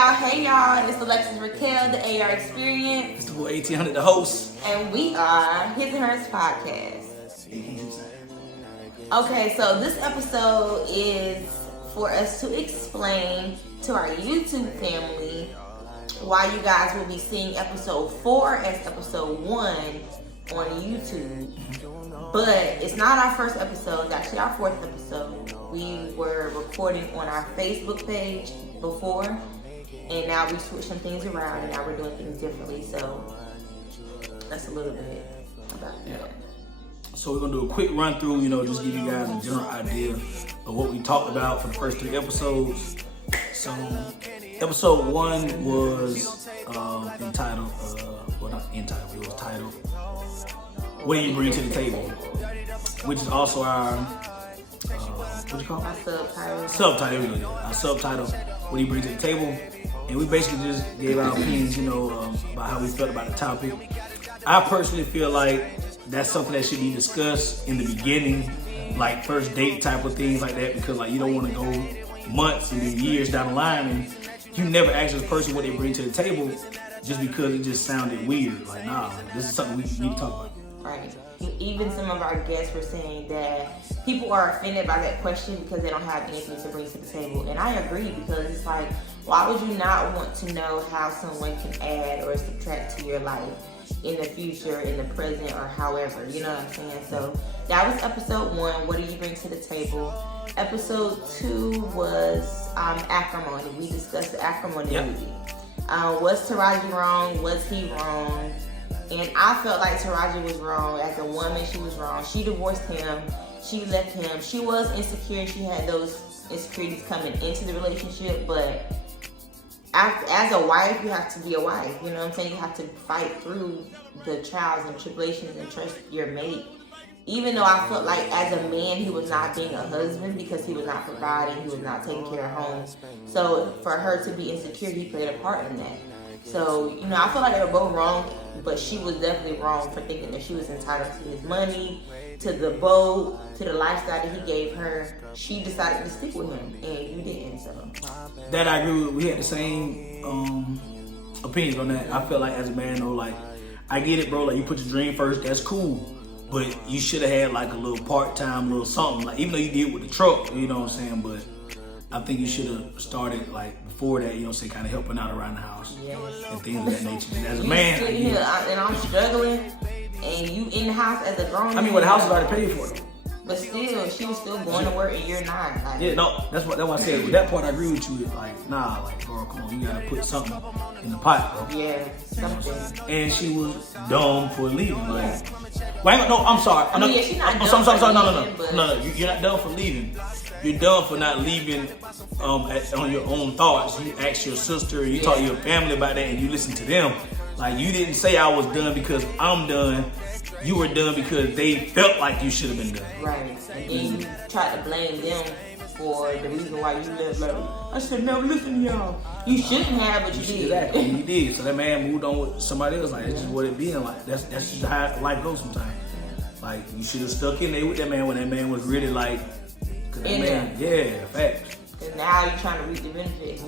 Hey y'all, it's Alexis Raquel, the AR Experience. It's the boy 1800, the host. And we are His and Hers Podcast. Okay, so this episode is for us to explain to our YouTube family why you guys will be seeing episode 4 as episode 1 on YouTube. But it's not our first episode, it's actually our 4th episode. We were recording on our Facebook page before. And now we switched some things around, and now we're doing things differently. So that's a little bit about that. So we're gonna do a quick run through, just give you guys a general idea of what we talked about for the first 3 episodes. So episode 1 was entitled, well not entitled, it was titled, "What Do You Bring to the Table?" Which is also our what you call it? Our subtitle. Subtitle. Our subtitle, "What Do You Bring to the Table?" And we basically just gave our opinions, about how we felt about the topic. I personally feel like that's something that should be discussed in the beginning, like first date type of things like that, because you don't want to go months and then years down the line and you never ask this person what they bring to the table just because it just sounded weird. This is something we need to talk about. Right. Even some of our guests were saying that people are offended by that question because they don't have anything to bring to the table. And I agree, because it's like, why would you not want to know how someone can add or subtract to your life in the future, in the present, or however, you know what I'm saying? So that was episode 1, what do you bring to the table? Episode 2 was acrimony. We discussed the acrimony movie. Was Taraji wrong? Was he wrong? And I felt like Taraji was wrong. As a woman, she was wrong. She divorced him. She left him. She was insecure. She had those insecurities coming into the relationship. But as a wife, you have to be a wife. You know what I'm saying? You have to fight through the trials and tribulations and trust your mate. Even though I felt like as a man, he was not being a husband because he was not providing. He was not taking care of home. So for her to be insecure, he played a part in that. So, I feel like they were both wrong, but she was definitely wrong for thinking that she was entitled to his money, to the boat, to the lifestyle that he gave her. She decided to stick with him, and you didn't, so. That I agree with. We had the same opinions on that. I feel like as a man, though, I get it, bro. You put your dream first, that's cool. But you should have had a little part-time, little something. Even though you did with the truck, you know what I'm saying? But I think you should have started before that, kind of helping out around the house and things of that nature. And as a man, sitting here and I'm struggling, and you in the house as a grown man. The house is already paid for though. But still, she was still going to work, and you're not. That's what I said. With that part, I agree with you. Bro, come on, you gotta put something in the pot, bro. Yeah, something. And she was dumb for leaving. I'm sorry. She's not dumb. I'm sorry. No. You're not dumb for leaving. You're dumb for not leaving on your own thoughts. You asked your sister, you talk to your family about that, and you listen to them. You didn't say I was done because I'm done. You were done because they felt like you should have been done. Right. And then you tried to blame them for the reason why you left. I should never listen to y'all. You shouldn't have, but you did. Exactly. You did. So that man moved on with somebody else. It's just what it being like. That's just how life goes sometimes. You should have stuck in there with that man when that man was really cause that man, facts. Cause now you're trying to reap the benefits.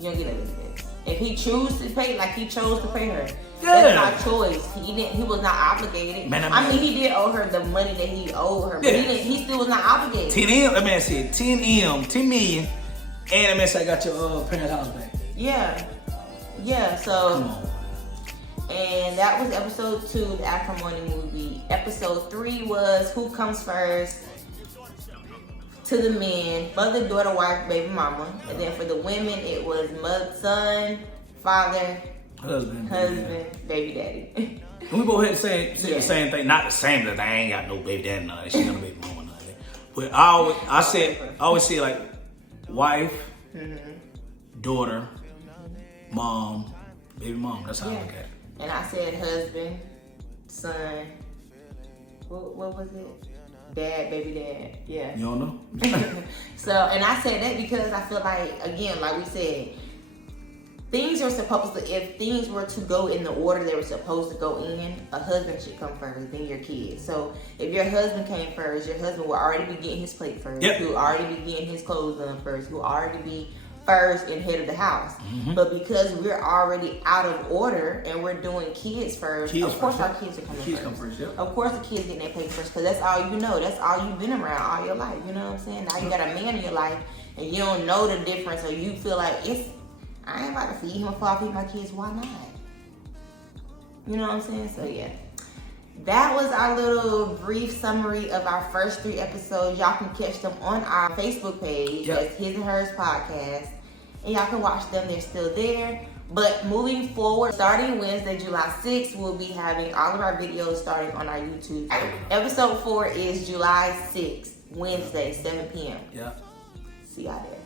You don't get the benefits. If he chose to pay, he chose to pay her. That's not choice. He was not obligated. He did owe her the money that he owed her, but he still was not obligated. 10M, that man said 10 million, and that man said I got your parents' house back. Yeah. So, and that was episode 2, the acrimony movie. Episode 3 was Who Comes First. To the men, mother, daughter, wife, baby mama. And then for the women, it was mother, son, father, husband, baby daddy. We go ahead and say the same thing. Not the same that I ain't got no baby daddy, none of that. She got no baby mama, none of that. But I always say wife, daughter, mom, baby mom. That's how I look at it. And I said husband, son. What was it? Dad, baby dad. Yeah. You don't know? So, and I said that because I feel like, again, like we said, things are supposed to, if things were to go in the order they were supposed to go in, a husband should come first, then your kids. So if your husband came first, your husband will already be getting his plate first. Yep. He'll already be getting his clothes done first. He'll already be first and head of the house. But because we're already out of order and we're doing kids first, of course our kids are coming first. Come first, yeah. Of course the kids getting their plate first, because that's all you know. That's all you've been around all your life. You know what I'm saying? Now you got a man in your life and you don't know the difference, or you feel like I ain't about to feed him before I feed my kids. Why not? You know what I'm saying? So yeah. That was our little brief summary of our first 3 episodes. Y'all can catch them on our Facebook page. That's His and Hers Podcast. And y'all can watch them. They're still there. But moving forward, starting Wednesday, July 6th, we'll be having all of our videos starting on our YouTube. Episode 4 is July 6th, Wednesday, 7 p.m. Yeah. See y'all there.